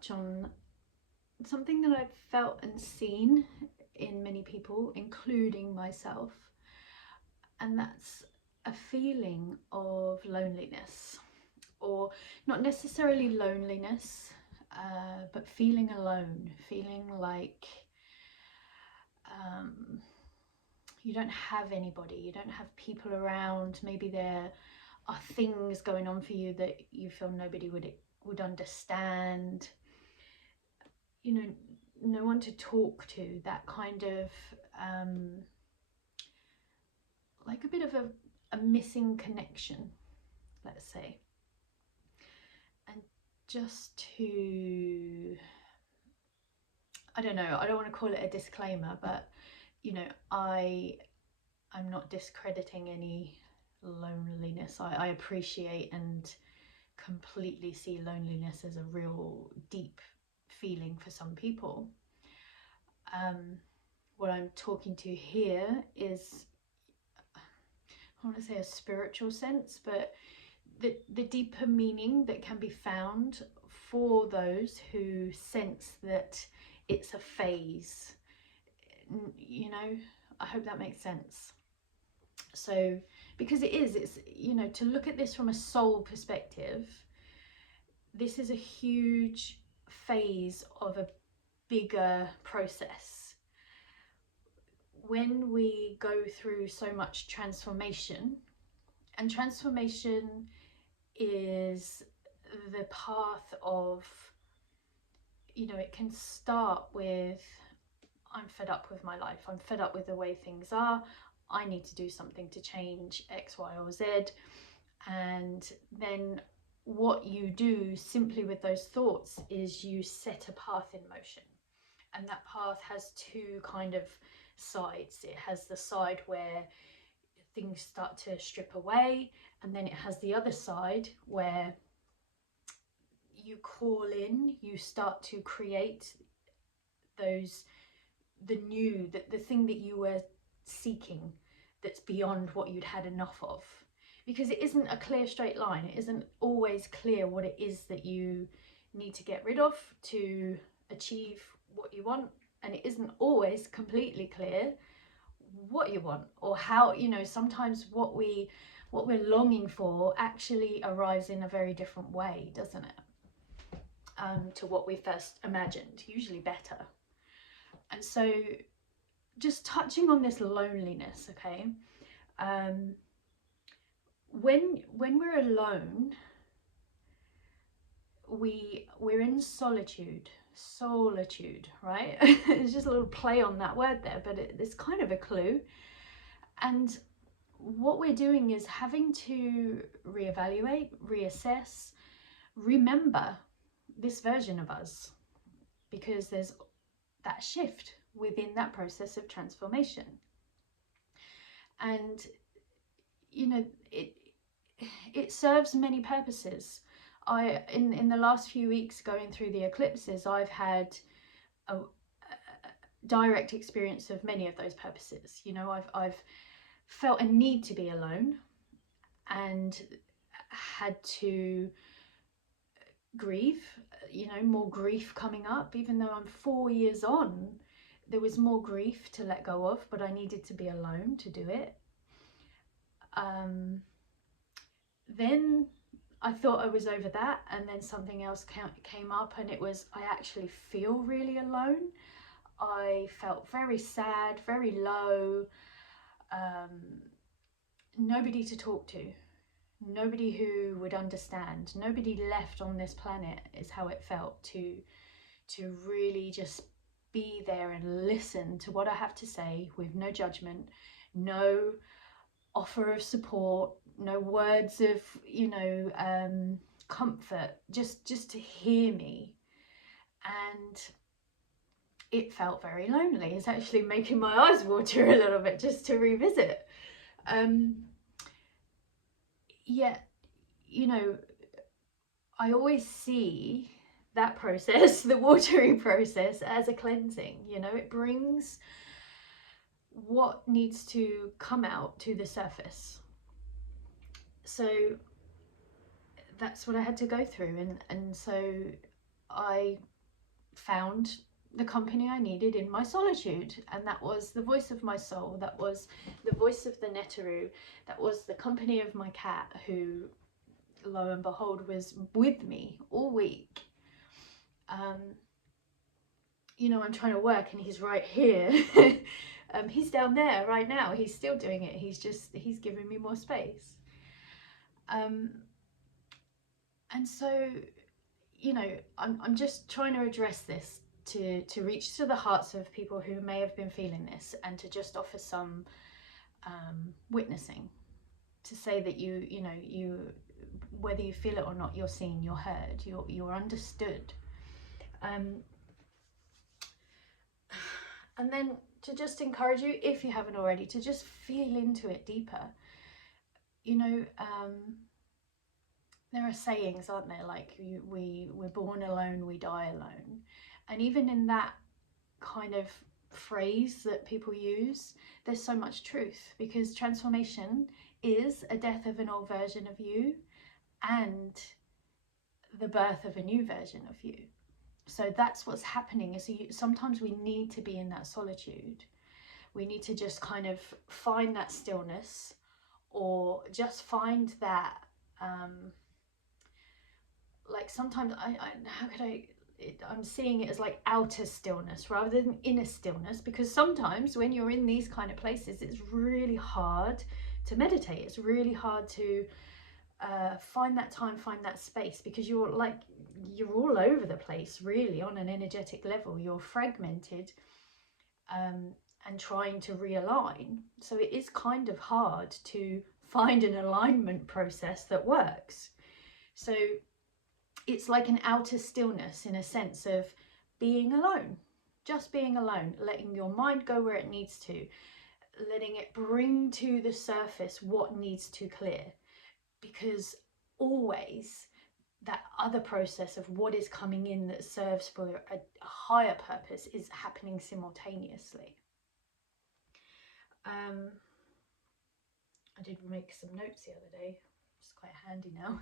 touch on something that I've felt and seen in many people, including myself, and that's a feeling of loneliness, or not necessarily loneliness, but feeling alone, feeling like you don't have anybody, you don't have people around. Maybe there are things going on for you that you feel nobody would understand. You know, no one to talk to, that kind of like a bit of a missing connection, let's say. And just to, I don't know, I don't want to call it a disclaimer, but you know, I'm not discrediting any loneliness. I appreciate and completely see loneliness as a real deep feeling for some people. What I'm talking to here is, I want to say a spiritual sense, but the deeper meaning that can be found for those who sense that it's a phase. You know, I hope that makes sense. So, because it's, you know, to look at this from a soul perspective, this is a huge phase of a bigger process. When we go through so much transformation, and transformation is the path of, you know, it can start with, I'm fed up with my life, I'm fed up with the way things are, I need to do something to change X, Y, or Z. And then what you do simply with those thoughts is you set a path in motion. And that path has two kind of sides. It has the side where things start to strip away, and then it has the other side where you call in, you start to create those, the thing that you were seeking, that's beyond what you'd had enough of. Because it isn't a clear straight line, it isn't always clear what it is that you need to get rid of to achieve what you want, and it isn't always completely clear what you want, or how, you know, sometimes what we're longing for actually arrives in a very different way, doesn't it, to what we first imagined, usually better. And so just touching on this loneliness, okay, when we're alone, we're in solitude, right? It's just a little play on that word there, but it's kind of a clue. And what we're doing is having to reevaluate, reassess, remember this version of us, because there's that shift within that process of transformation. And you know, it serves many purposes. In the last few weeks going through the eclipses, I've had a direct experience of many of those purposes. You know, I've felt a need to be alone and had to grieve, you know, more grief coming up. Even though I'm 4 years on, there was more grief to let go of, but I needed to be alone to do it. Then I thought I was over that, and then something else came up, and it was, I actually feel really alone. I felt very sad, very low, nobody to talk to, nobody who would understand, nobody left on this planet, is how it felt, to really just be there and listen to what I have to say with no judgment, no offer of support, no words of, you know, comfort, just to hear me. And it felt very lonely. It's actually making my eyes water a little bit just to revisit. Yet, you know, I always see that process, the watering process, as a cleansing. You know, it brings what needs to come out to the surface. So that's what I had to go through, and so I found the company I needed in my solitude, and that was the voice of my soul, that was the voice of the Neteru, that was the company of my cat, who lo and behold was with me all week. You know, I'm trying to work and he's right here. He's down there right now, he's still doing it, he's giving me more space. And so, you know, I'm just trying to address this to reach to the hearts of people who may have been feeling this, and to just offer some witnessing, to say that you know, whether you feel it or not, you're seen, you're heard, you're understood. And then to just encourage you, if you haven't already, to just feel into it deeper. You know, there are sayings, aren't there, like we're born alone, we die alone. And even in that kind of phrase that people use, there's so much truth, because transformation is a death of an old version of you and the birth of a new version of you. So that's what's happening, is sometimes we need to be in that solitude. We need to just kind of find that stillness, or just find that like sometimes I'm seeing it as like outer stillness rather than inner stillness, because sometimes when you're in these kind of places, it's really hard to meditate. It's really hard to find that time, find that space, because you're all over the place, really, on an energetic level. You're fragmented and trying to realign. So it is kind of hard to find an alignment process that works. So it's like an outer stillness, in a sense of being alone, just being alone, letting your mind go where it needs to, letting it bring to the surface what needs to clear. Because always that other process of what is coming in that serves for a higher purpose is happening simultaneously. I did make some notes the other day, it's quite handy now.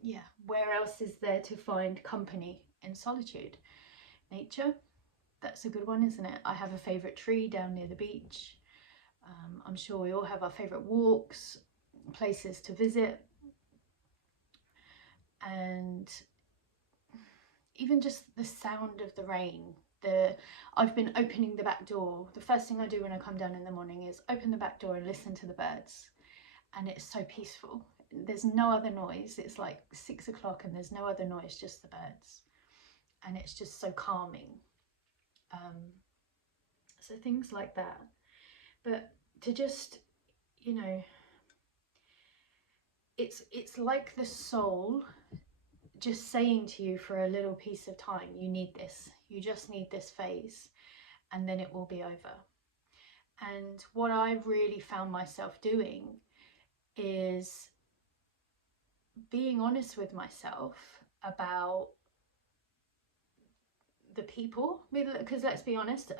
Yeah, where else is there to find company in solitude? Nature, that's a good one, isn't it? I have a favourite tree down near the beach. I'm sure we all have our favourite walks, places to visit, and even just the sound of the rain. I've been opening the back door. The first thing I do when I come down in the morning is open the back door and listen to the birds, and it's so peaceful. There's no other noise. It's like 6 o'clock and there's no other noise, just the birds, and it's just so calming. So things like that. But to just, you know, it's like the soul just saying to you for a little piece of time, you need this, you just need this phase, and then it will be over. And what I've really found myself doing is being honest with myself about the people, because let's be honest,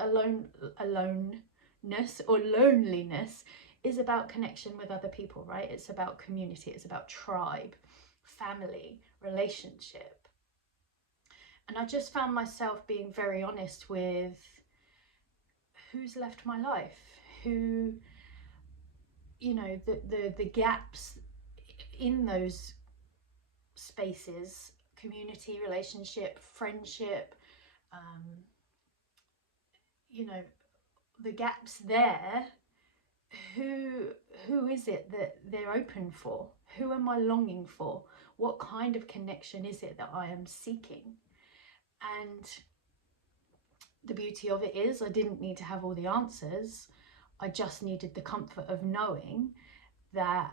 aloneness or loneliness is about connection with other people, right? It's about community, it's about tribe, family, relationship. And I just found myself being very honest with who's left my life, who, you know, the gaps in those spaces, community, relationship, friendship, you know, the gaps there. Who is it that they're open for? Who am I longing for? What kind of connection is it that I am seeking? And the beauty of it is I didn't need to have all the answers. I just needed the comfort of knowing that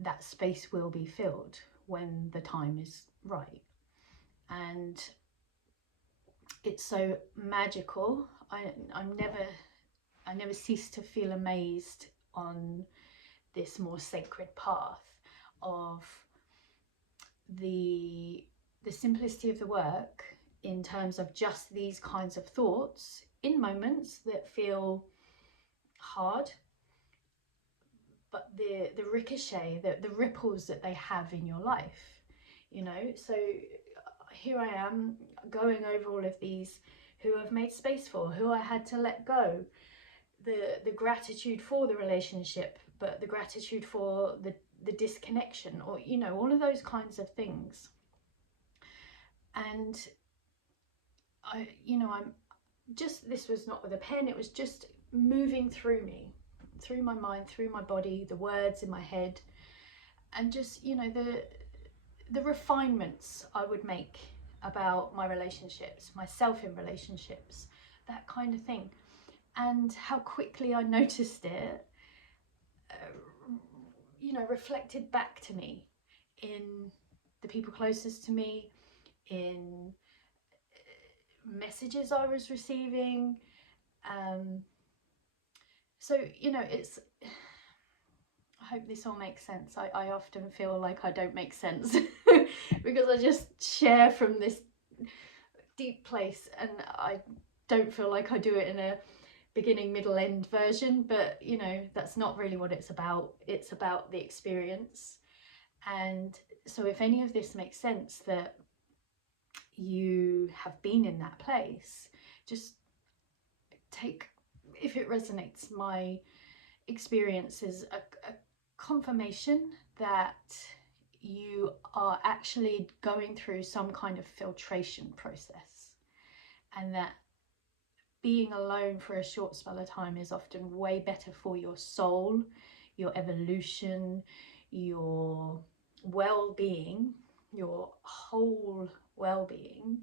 that space will be filled when the time is right. And it's so magical. I never cease to feel amazed on this more sacred path of the simplicity of the work, in terms of just these kinds of thoughts in moments that feel hard, but the ricochet, the ripples that they have in your life. you know. So here I am going over all of these, who I've made space for, who I had to let go, the gratitude for the relationship, but the gratitude for the disconnection, or you know, all of those kinds of things. And I'm just, this was not with a pen, it was just moving through me, through my mind, through my body, the words in my head, and just, you know, the refinements I would make about my relationships, myself in relationships, that kind of thing. And how quickly I noticed it, reflected back to me in the people closest to me, in messages I was receiving. So, you know, it's, I hope this all makes sense. I often feel like I don't make sense because I just share from this deep place, and I don't feel like I do it in a beginning, middle, end version, but you know, that's not really what it's about. It's about the experience. And so if any of this makes sense, that you have been in that place, just take, if it resonates, my experience is a confirmation that you are actually going through some kind of filtration process, and that being alone for a short spell of time is often way better for your soul, your evolution, your well-being, your whole well-being,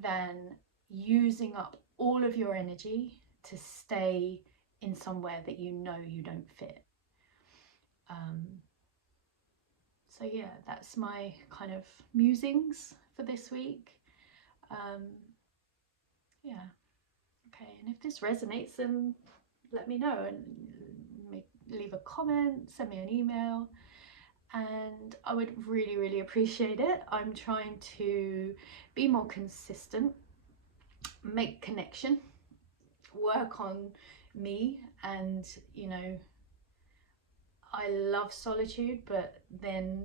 than using up all of your energy to stay in somewhere that you know you don't fit. So yeah, that's my kind of musings for this week. Yeah. Okay, and if this resonates, then let me know, and leave a comment, send me an email, and I would really, really appreciate it. I'm trying to be more consistent, make connection, work on me, and you know, I love solitude, but then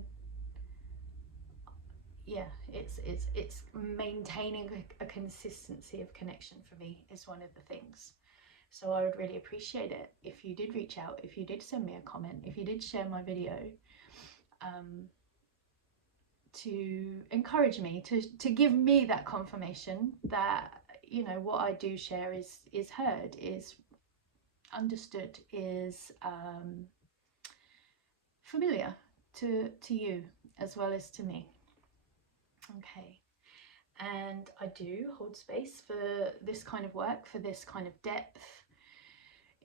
yeah, it's maintaining a consistency of connection for me is one of the things. So I would really appreciate it if you did reach out, if you did send me a comment, if you did share my video, to encourage me, to give me that confirmation that, you know, what I do share is heard, is understood, is familiar to you as well as to me. Okay. And I do hold space for this kind of work, for this kind of depth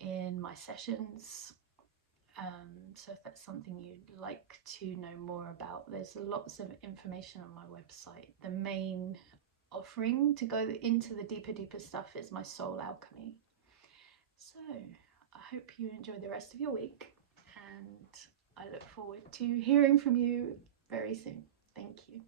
in my sessions. So if that's something you'd like to know more about, there's lots of information on my website. The main offering to go into the deeper stuff is my Soul Alchemy. So I hope you enjoy the rest of your week, and I look forward to hearing from you very soon. Thank you.